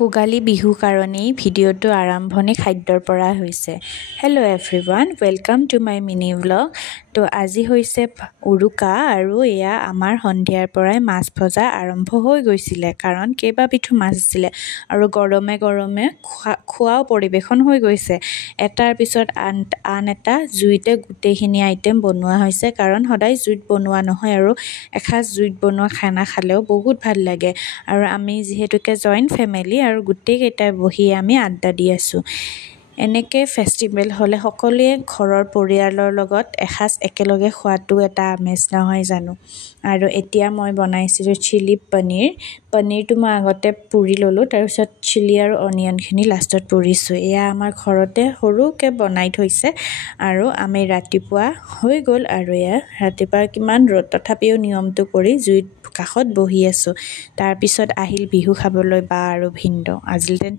ভোগালী বিহু কাৰণেই ভিডিঅ'টো আৰম্ভণি খাদ্যৰ পৰা হৈছে। Hello' everyone, welcome to my mini blog. তো আজি হৈছে উৰুকা আৰু এয়া আমাৰ সন্ধিয়াৰ পৰাই মাছ ভজা আৰম্ভ হৈ গৈছিলে, কাৰণ কেইবাবিধো মাছ আছিলে আৰু গৰমে গৰমে খোৱাও পৰিৱেশন হৈ গৈছে। এটাৰ পিছত আন এটা জুইতে গোটেইখিনি আইটেম বনোৱা হৈছে, কাৰণ সদায় জুইত বনোৱা নহয় আৰু এসাঁজ জুইত বনোৱা খানা খালেও বহুত ভাল লাগে। আৰু আমি যিহেতুকে জইণ্ট ফেমিলি আৰু গোটেইকেইটাই বহি আমি আড্ডা দি আছোঁ। এনেকৈ ফেষ্টিভেল হ'লে সকলোৱে ঘৰৰ পৰিয়ালৰ লগত এসাঁজ একেলগে খোৱাটো এটা আমেজ নহয় জানো। আৰু এতিয়া মই বনাইছিলোঁ চিলি পনীৰটো মই আগতে পুৰি ল'লোঁ, তাৰপিছত চিলি আৰু অনিয়নখিনি লাষ্টত পুৰিছোঁ। এয়া আমাৰ ঘৰতে সৰুকৈ বনাই থৈছে আৰু আমি ৰাতিপুৱা হৈ গ'ল আৰু এয়া ৰাতিপুৱা কিমান ৰ'দ, তথাপিও নিয়মটো কৰি জুইত কাষত বহি আছোঁ। তাৰপিছত আহিল বিহু খাবলৈ বা আৰু ভিনদেউ। আজিল তেন্তে